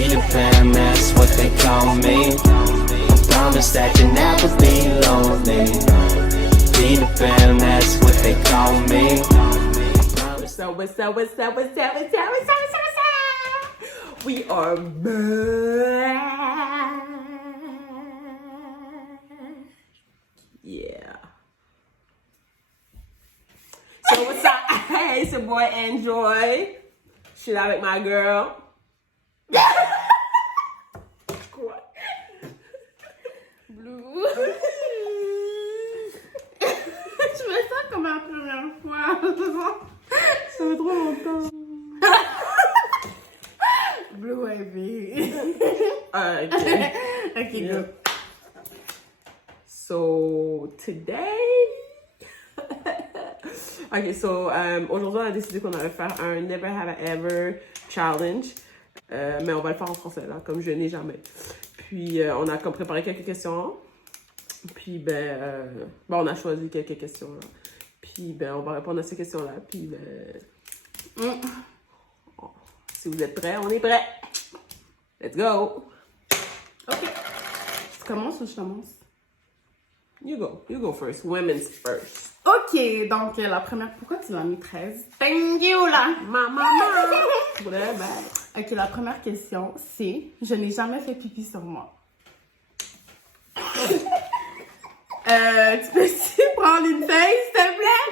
Peter Pan, that's what they call me. Promise that you'll never be lonely. Peter Pan, that's what they call me. What's up? We are back. Yeah. So what's up? Hey, it's your boy Enjoy. Je suis là avec ma girl. Quoi? Blue. Je me sens comme la première fois. Ça fait trop longtemps. Blue Ivy. Okay. Okay, Yeah. go. So today. Ok, so aujourd'hui on a décidé qu'on allait faire un Never Have I Ever challenge, mais on va le faire en français là, comme je n'ai jamais. Puis on a comme préparé quelques questions, puis on a choisi quelques questions là. Puis on va répondre à ces questions là, puis si vous êtes prêts, on est prêts. Let's go. Ok. Tu commences ou je commence? You go first. Women's first. Ok, donc la première, pourquoi tu l'as mis 13? Thank you là! Maman! Whatever. Ok, la première question, c'est je n'ai jamais fait pipi sur moi. Tu peux-tu prendre une feuille, s'il te plaît?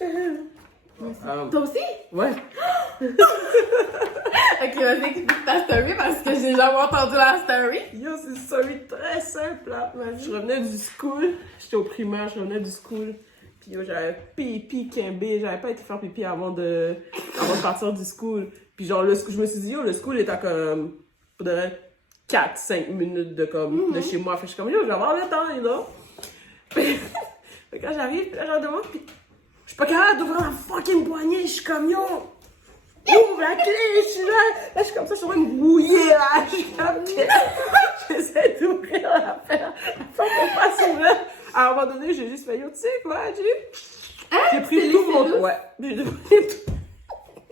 Ok. Toi aussi? Ouais. Ok, vas-y, explique ta story parce que j'ai jamais entendu la story. Yo, c'est une story très simple là. Vas-y. Je revenais du school, j'étais au primaire, je revenais du school. Puis yo, j'avais pipi quimbé, j'avais pas été faire pipi avant de partir du school. Puis genre, je me suis dit, yo, le school est à comme, peut-être 4-5 minutes de chez moi. Fait que je suis comme, yo, je vais avoir le temps, you know. Fait que quand j'arrive, là, genre devant, puis je suis pas capable d'ouvrir la fucking poignée, je suis comme, yo, ouvre la clé, je suis là, je suis comme ça, je suis en train de brouiller, là, je suis comme, j'essaie d'ouvrir l'affaire, faut pas s'ouvrir. À un moment donné, j'ai juste fait, yo, tu sais quoi, j'ai pris tout mon temps, ouais,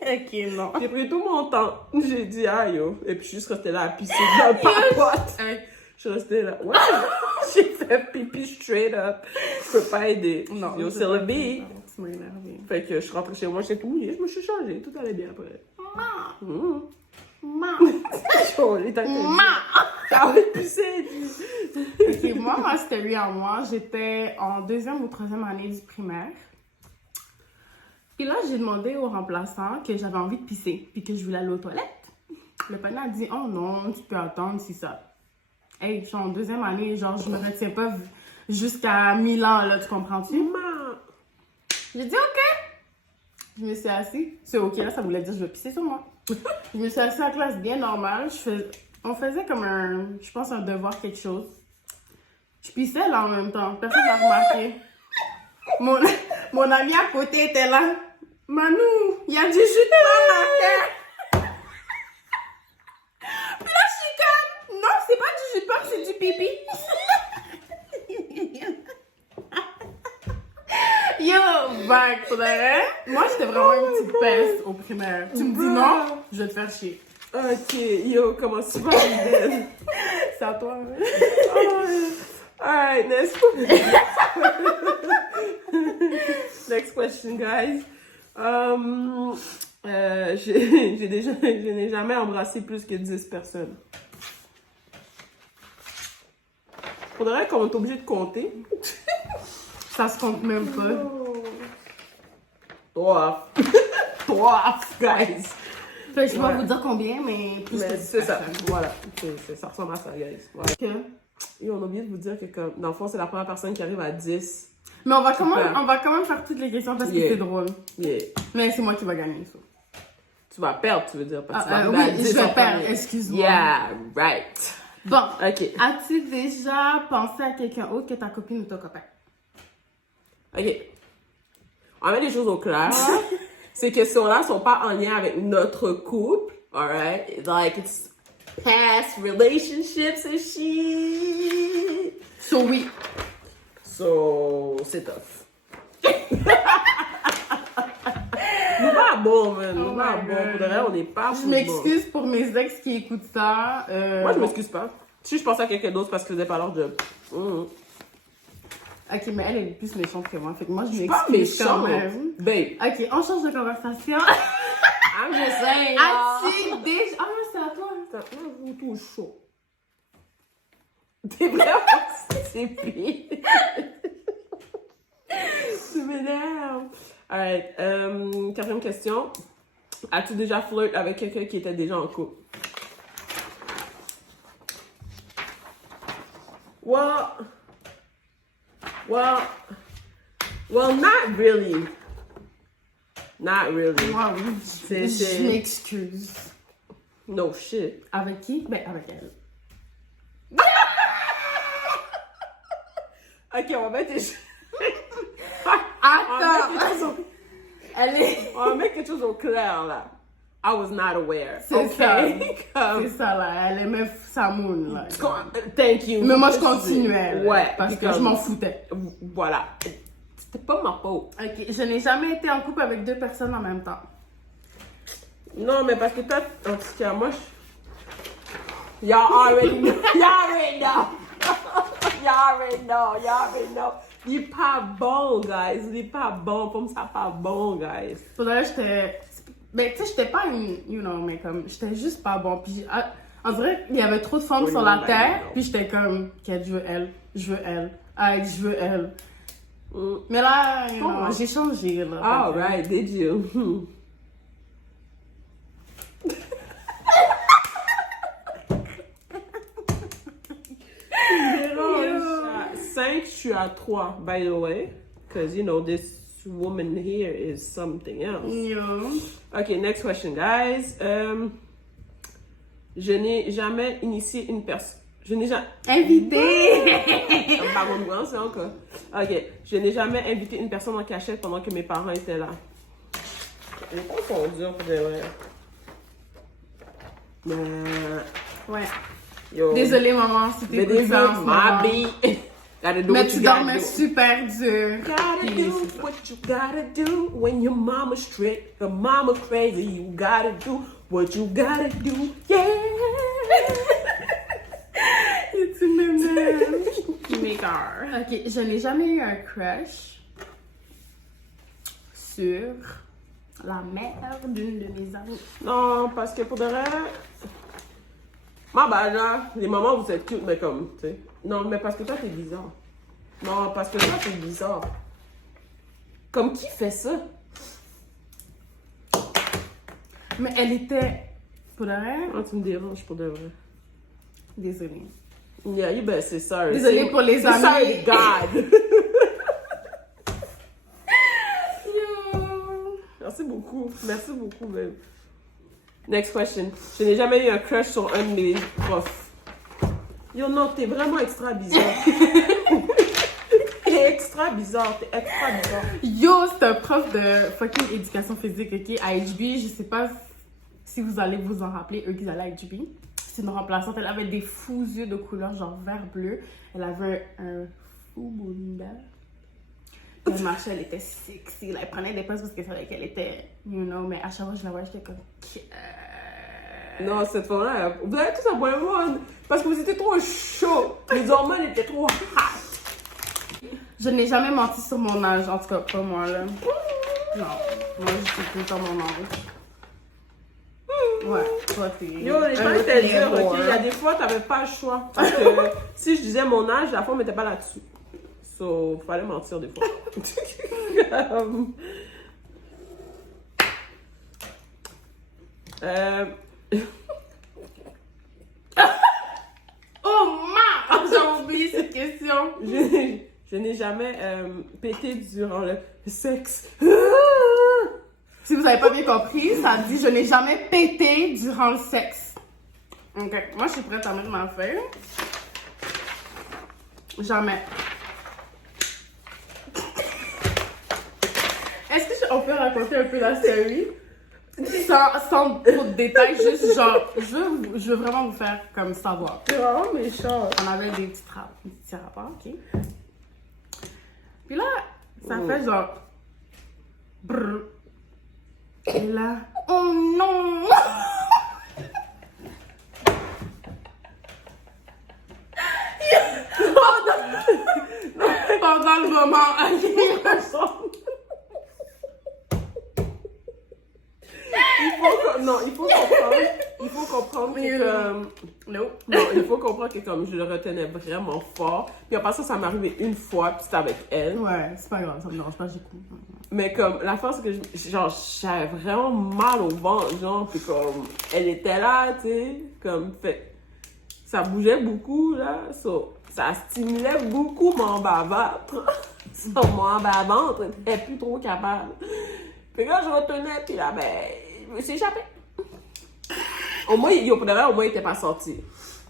Ok, non. j'ai pris tout mon temps, j'ai dit, ah yo, et puis je suis juste restée là à pisser dans le papote. Je suis restée là, ouais, j'ai fait pipi straight up, je peux pas aider, Non. yo, c'est le beat. Tu m'as énervé. Fait que je suis rentrée chez moi, j'étais mouillée, je me suis changée, tout allait bien après. Oh, les tactiles. Ça va pisser. Ok, moi, ma story à moi, j'étais en 2e ou 3e année du primaire. Puis là, j'ai demandé au remplaçant que j'avais envie de pisser, puis que je voulais aller aux toilettes. Le panneau a dit, oh non, tu peux attendre si ça. Hey, je suis en 2e année, genre, je me retiens pas jusqu'à 1000 ans, là, tu comprends-tu? J'ai dit, ok. Je me suis assise. C'est ok, là, ça voulait dire, je vais pisser sur moi. Je me suis assise en classe bien normale. On faisait comme je pense, un devoir, quelque chose. Je pissais là en même temps. Personne n'a remarqué. Mon ami à côté était là. Manu, il y a du jus de pomme à faire. Puis là, je suis comme, non, c'est pas du jus de pomme, c'est du pipi. Yo, back, pour de vrai. Moi, j'étais vraiment une petite peste au primaire. Tu me dis non, je vais te faire chier. Ok, yo, comment tu vas, Eden? C'est à toi. Alright, next question, guys. Je n'ai jamais embrassé plus que 10 personnes. Faudrait qu'on est obligé de compter. Ça se compte même pas. Trois. Trois, guys. Fait que je vais vous dire combien, mais plus que Mais 10 c'est ça, personnes. voilà. Ça ressemble à ça, guys. Voilà. Que- Et on a oublié de vous dire que, comme, dans le fond, c'est la première personne qui arrive à 10. Mais on va quand Super. même faire toutes les questions parce que Yeah. c'est drôle. Yeah. Mais c'est moi qui va gagner ça. Tu vas perdre, tu veux dire. Parce que tu vas Oui, arriver à 10 je vais en perdre, premier. excuse-moi. Yeah, right. Bon, Ok. as-tu déjà pensé à quelqu'un autre que ta copine ou ton copain? Ok. On met les choses au clair. Ces questions-là sont pas en lien avec notre couple. Alright? Like, it's past relationships and shit. So oui. So, c'est tough. Nous pas bon, man. Oh On est pas my bon. God. Pour de vrai, on n'est pas Je bon. m'excuse pour mes ex qui écoutent ça. Moi, je m'excuse pas. Si je pensais à quelqu'un d'autre parce que je faisais pas leur job. Ok, mais elle est plus méchante que moi. Fait que moi, je Pas m'excuse quand méchant. même. Babe, Ok, on change de conversation. I'm just saying. As-tu déjà... Ah non, c'est à toi. Moi, je vous touche chaud. T'es vraiment stupide. Tu m'énerves. Alright, quatrième question. As-tu déjà flirté avec quelqu'un qui était déjà en couple? Well, not really. Not really. Moi, oui. C'est- Je m'excuse. No shit. Avec qui? Ben, avec elle. Ok, on va mettre les Attends! Elle est... On va mettre quelque chose au clair, là. I was not aware. C'est Ok? ça. Comme- C'est ça, là. Elle aimait sa moon, là. Thank you. Mais moi, je continuais. Là, Ouais. Parce puis que je comme- m'en foutais. Voilà. C'était pas ma faute. Ok, je n'ai jamais été en couple avec deux personnes en même temps. Non, mais parce que toi, en tout cas, moi, je... Y'all already know. Y'all already know. Y'all already know. Y'all already know. Il est pas bon, guys. Il est pas bon. Comme ça, pas bon, guys. Pour là, j'étais... Ben, tu sais, j'étais pas une... You know, mais comme... J'étais juste pas bon. Puis, on dirait qu'il y avait trop de femmes Oui, sur non, la ben, terre. non. Puis j'étais comme... Ok, je veux elle. Je veux elle. Alex, je veux elle. Mm. Mais là, you know, Comment? j'ai changé, là. All Fait que- right, did you? Yeah. 5, je suis à 3, by the way. Because, you know, this woman here is something else. Yo. Okay, next question, guys. Je n'ai jamais initié une personne. Je n'ai jamais. Invité! Pardon, moi, c'est encore. Ok. Je n'ai jamais invité une personne en cachette pendant que mes parents étaient là. Les cours sont durs pour de vrai. Ouais. Yo. Désolée, maman, si Mais t'écoutes ça en ce moment. my beat. Gotta do Mais what tu you gotta dormais do. super dur. Gotta Puis do c'est ça. what you gotta do when your mama's strict, your mama crazy. You gotta do what you gotta do. Yeah. Tu m'aimes. Ok, je n'ai jamais eu un crush sur la mère d'une de mes amies. Non, parce que pour de vrai, ma bad là, les mamans vous êtes cute, mais comme, tu sais. Non, mais parce que toi t'es bizarre. Non, parce que toi t'es bizarre. Comme qui fait ça? Mais elle était... Pour de vrai? Ah, tu me déranges pour de vrai. Désolée. Yeah, you better say sorry. Désolée Say- pour les say amis. Sorry to God. Merci beaucoup. Merci beaucoup, même. Next question. Je n'ai jamais eu un crush sur un de mes profs. Yo, non, t'es vraiment extra bizarre. T'es extra bizarre. T'es extra bizarre. Yo, c'est un prof de fucking éducation physique, ok, à HB. Je sais pas si vous allez vous en rappeler, eux qui allaient à HB. C'est une remplaçante. Elle avait des fous yeux de couleur genre vert-bleu. Elle avait un fou bunda. Elle marchait, elle était sexy. Là, elle prenait des pauses parce qu'elle savait qu'elle était, you know, mais à chaque fois que je la voyais, j'étais comme... Non, cette fois-là, vous avez tous un bon monde. Parce que vous étiez trop chaud. Les hormones étaient trop hot. Je n'ai jamais menti sur mon âge, en tout cas, pas moi, là. Non, moi, je suis tout le temps mon âge. Ouais, toi, t'es... Yo, les gens un étaient durs, playboy. ok? Il y a des fois, t'avais pas le choix. Parce que si je disais mon âge, la femme était pas là-dessus. So, fallait mentir des fois. Euh, Oh, ma! J'ai oublié cette question. je n'ai jamais pété durant le sexe. Si vous avez pas bien compris, ça dit je n'ai jamais pété durant le sexe. Ok, moi je suis prête à mettre ma feuille. Jamais. Est-ce qu'on peut raconter un peu la série? Sans trop de détails, juste genre, je veux vraiment vous faire comme savoir. C'est vraiment méchant. On avait des petits rapports, ok? Puis là, ça fait genre... Brrr. Et là, oh non! Pendant le moment, il faut comprendre Mais, que comme... non. Non, il faut comprendre que comme je le retenais vraiment fort, puis après ça m'est arrivé une fois, puis c'était avec elle. Ouais, c'est pas grave, ça me dérange pas, j'écoute. Mais comme, la force c'est que, genre, j'avais vraiment mal au ventre, genre, puis comme, elle était là, tu sais, comme, fait, ça bougeait beaucoup, là, ça stimulait beaucoup mon bas-ventre. Mon bas-ventre était plus trop capable. Puis là, je retenais, puis là, ben, je me suis échappée. Au moins, pour de vrai, au moins, il était pas sorti.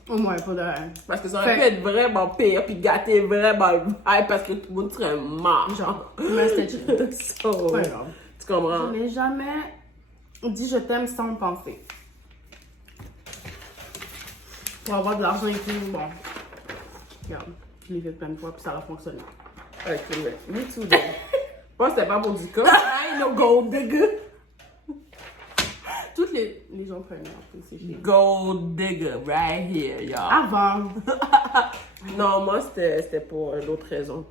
Au moins, pas de rien. Parce que ça aurait pu être vraiment pire, puis gâter vraiment le vibe, parce que tout le monde serait mort, genre. Mais c'était chill. So, Pas grave. tu comprends? Je n'ai jamais dit je t'aime sans penser. Pour avoir de l'argent et tout, bon. Regarde, je l'ai fait plein de fois, puis ça a fonctionné. Ok, mais me too, then. Moi, c'était pas pour du cas. I no gold digger. Toutes les gens prenaient en plus, c'est chiant. Gold digger, right here, y'all. Avant. Non, moi, c'était pour d'autres raisons.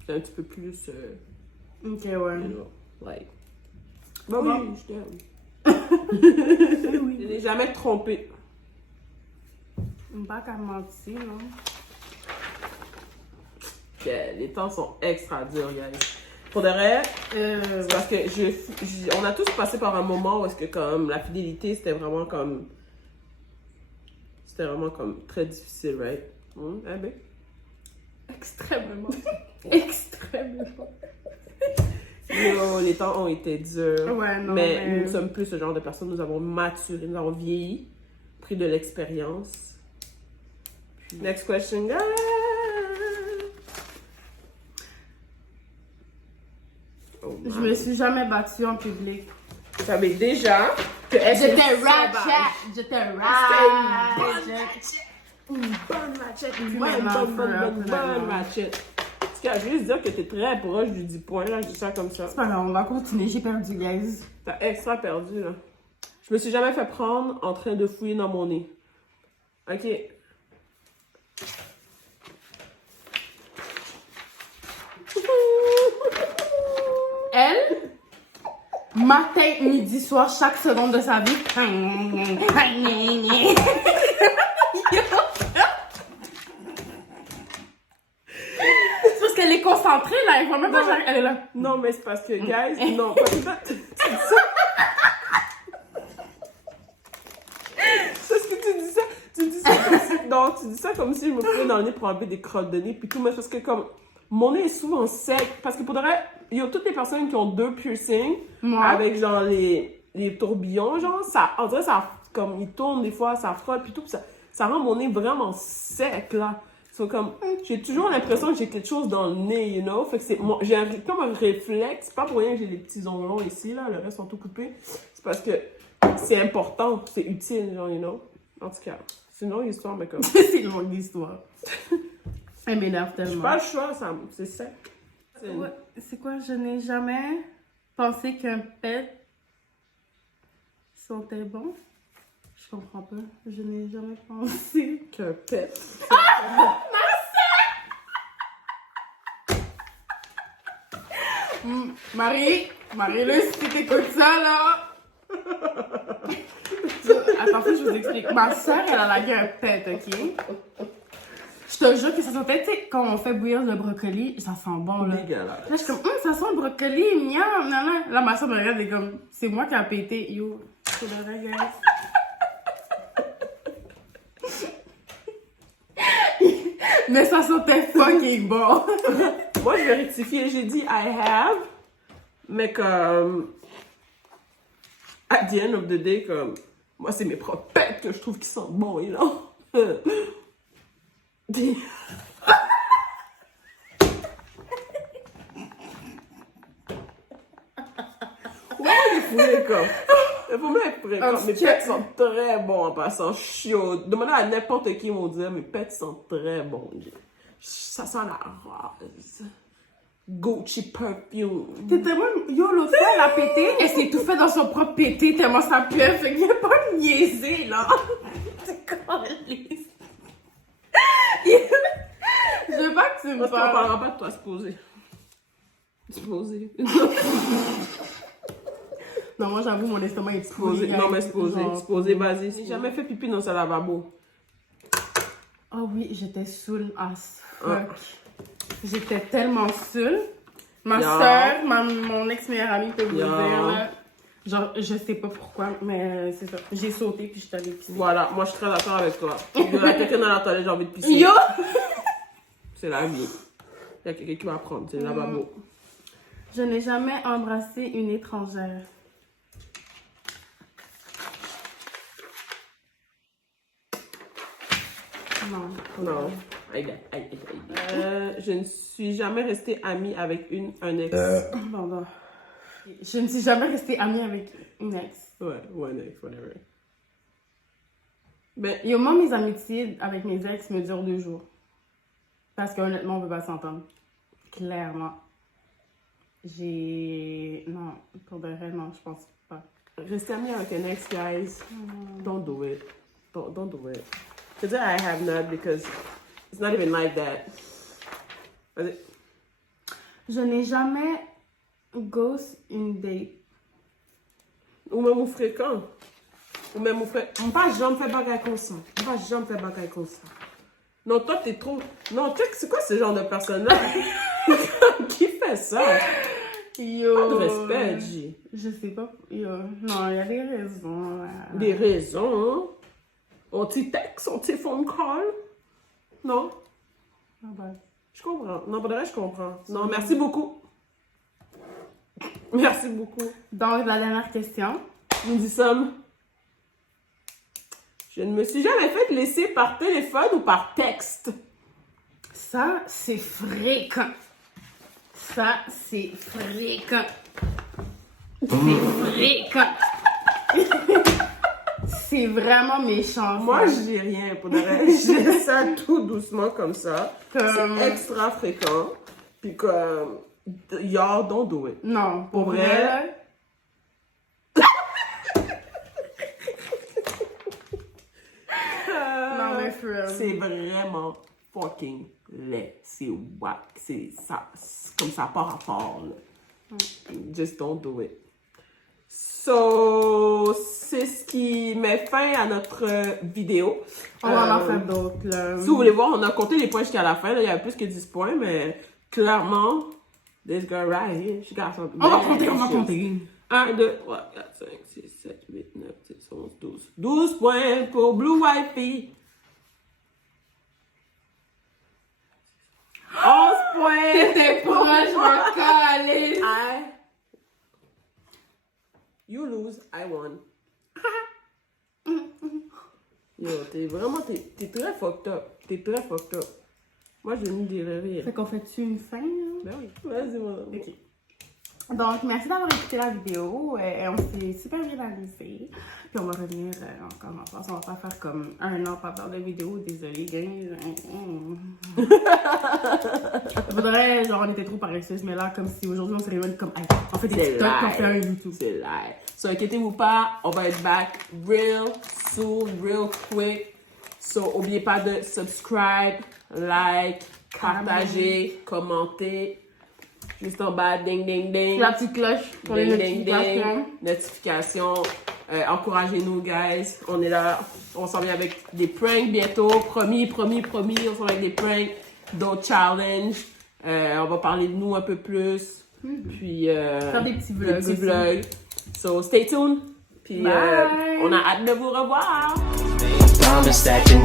C'était un petit peu plus, Ok, ouais. you know, like... Bah oui, Bon. je t'aime. Je l'ai jamais trompé. Pas qu'à mentir, non? Yeah, les temps sont extra durs, guys. Pour de vrai, c'est parce que on a tous passé par un moment où est-ce que comme la fidélité c'était vraiment comme très difficile, right? Eh ben. Extrêmement. Extrêmement. Yo, les temps ont été durs. Ouais, non, mais mais- nous ne sommes plus ce genre de personnes. Nous avons maturé, nous avons vieilli, pris de l'expérience. Next question, guys. Oh, Je man. me suis jamais battue en public. Vous savez déjà que J'étais sauvage. ratchet. J'étais Une ratchet. bonne ratchet. Une maintenant, bonne finalement. ratchet. Parce que je veux juste dire que t'es très proche du 10 points, là. Je dis ça comme ça. C'est pas grave, on va continuer. J'ai perdu, guys. T'as extra perdu, là. Je me suis jamais fait prendre en train de fouiller dans mon nez. Ok. Elle, matin, midi, soir, chaque seconde de sa vie. C'est parce qu'elle est concentrée, là. Elle voit même pas, genre, elle est là. Non, mais c'est parce que, guys, non, parce que toi, tu dis ça. C'est ce que tu dis ça. Tu dis ça comme si, non, tu dis ça comme si je me prenais dans le nez pour enlever des crottes de nez, puis tout, mais c'est parce que comme, mon nez est souvent sec, parce que pour de vrai, il y a toutes les personnes qui ont 2 piercings, Moi. avec genre les tourbillons, genre, ça, on dirait ça, comme, ils tournent des fois, ça frotte, puis tout, puis ça rend mon nez vraiment sec, là. So, comme, j'ai toujours l'impression que j'ai quelque chose dans le nez, you know? Fait que j'ai comme un réflexe. C'est pas pour rien que j'ai les petits onglons ici, là. Le reste sont tout coupés. C'est parce que c'est important, c'est utile, genre, you know? En tout cas, c'est une longue histoire, mais comme. C'est une longue histoire. Elle m'énerve J'ai tellement. pas le choix, c'est sec. Ouais, c'est quoi? Je n'ai jamais pensé qu'un pet sentait bon. Je comprends pas. Je n'ai jamais pensé. Qu'un pet. Marie-Luce, si t'écoutes ça, là. Attends, faut que je vous explique. Ma soeur, elle a la gueule un pet, ok? Je te jure que ça sentait, tu sais, quand on fait bouillir le brocoli, ça sent bon, là. Dégueulasse. Là, je suis comme, ça sent le brocoli, miam, nan, nan. Là, ma soeur me regarde et comme, c'est moi qui a pété, yo. C'est le vrai, guys. Mais ça sentait fucking bon. Moi, je vais rectifier. J'ai dit I have, mais comme. At the end of the day, comme. Moi, c'est mes propres pets que je trouve qui sentent bon, you know? Ouais, les fourrés, comme. Il faut me les fourrés, comme. Mes pets sentent très bons en passant. Chaud. Demandez à n'importe qui, ils vont dire, mes pets sentent très bons. Ça sent la rose. Gucci perfume. T'es tellement... Yo, l'autre fois, elle a pété, elle s'est étouffée dans son propre pété tellement ça puait. Fait qu'il n'y a pas de niaiser, là. C'est caliste. Je veux pas que tu me Parce qu'on parles. parlera pas de toi, supposé. Supposé. Non, moi, j'avoue, mon estomac est Supposé. pourri. Non, mais supposé. Genre, Supposé, vas-y. J'ai jamais fait pipi dans ce lavabo. Oh oui, j'étais saoule as fuck. J'étais tellement saoule. Ma soeur, mon ex-meilleure amie peut vous dire, là. Genre, je sais pas pourquoi, mais c'est ça. J'ai sauté puis je suis allée pisser. Voilà, moi je suis très d'accord avec toi. Il y a quelqu'un dans la toilette, j'ai envie de pisser. Yo! C'est la vie. Il y a quelqu'un qui va prendre, c'est le lavabo. Je n'ai jamais embrassé une étrangère. Non. Non. Je ne suis jamais restée amie avec un ex. Bon. Je ne suis jamais restée amie avec une ex. Ouais, ou un ex, whatever. Mais, Et au moins, mes amitiés avec mes ex me durent 2 jours. Parce qu'honnêtement, on peut pas s'entendre. Clairement. Non, pour de vrai, non, je pense pas. rester amie avec un ex, guys, don't do it. Don't do it. Today I have not because it's not even like that. Vas-y. Je n'ai jamais ghost une date. Ou même au fréquent. Ou même au fréquent. On va jamais faire bagaille comme ça. On va jamais faire bagaille comme ça. Non, toi, t'es trop... Non, check, c'est quoi ce genre de personne-là? Qui fait ça? Yo. Pas de respect, G. Je sais pas. Yo. Non, il y a des raisons. Là. Des raisons, hein? On t'y texte, on t'y phone call? Non? Ah bah. Je comprends. Non, pas de vrai, je comprends. Non, merci beaucoup. Merci beaucoup. Donc, la dernière question. Nous y sommes. Je ne me suis jamais fait laisser par téléphone ou par texte. Ça, c'est fréquent. Ça, c'est fréquent. C'est fréquent. C'est vraiment méchant. Moi, je dis rien pour de vrai. Je dis ça tout doucement comme ça. Comme- C'est extra fréquent. Puis comme, y'all don't do it. Non, pour Pour vrai. vrai? là. Non, mais for real. C'est vraiment fucking laid. C'est whack. C'est ça. C'est comme ça part à part. Là. Just don't do it. So, c'est ce qui met fin à notre vidéo. On va en faire d'autres, là. Si vous voulez voir, on a compté les points jusqu'à la fin. Là. Il y avait plus que 10 points, mais clairement, this girl right here, she got something. On va compter. 1, 2, 3, 4, 5, 6, 7, 8, 9, 10, 11, 12. 12 points pour Blue Wifey. 11 points. T'étais proche, je m'en calais. You lose, I won. Yo, t'es très fucked up. T'es très fucked up. Moi, je ne dirais rien. Fait qu'on fait-tu une fin, là? Ben oui, vas-y, mon amour. Ok. Donc, merci d'avoir écouté la vidéo. On s'est super bien amusé. Puis on va revenir encore en France. On va pas faire comme 1 an pas faire de vidéo. Désolée, gang. Faudrait, genre, on était trop paresseuses. Mais là, comme si aujourd'hui on se réunit comme, hey, on fait des C'est TikTok, on fait un live. YouTube. C'est live. So, inquiétez-vous pas, on va être back real soon, real quick. So, n'oubliez pas de subscribe, like, partager, commenter. Juste en bas, ding, ding, ding. La petite cloche pour les Ding, ding, notifications. ding. Notifications. Encouragez-nous, guys. On est là. On s'en vient avec des pranks bientôt. Promis. On s'en vient avec des pranks, d'autres challenges. On va parler de nous un peu plus. Puis, Faire des petits vlogs aussi. vlogs. So, stay tuned. Puis, Bye. on a hâte de vous revoir. Promise that you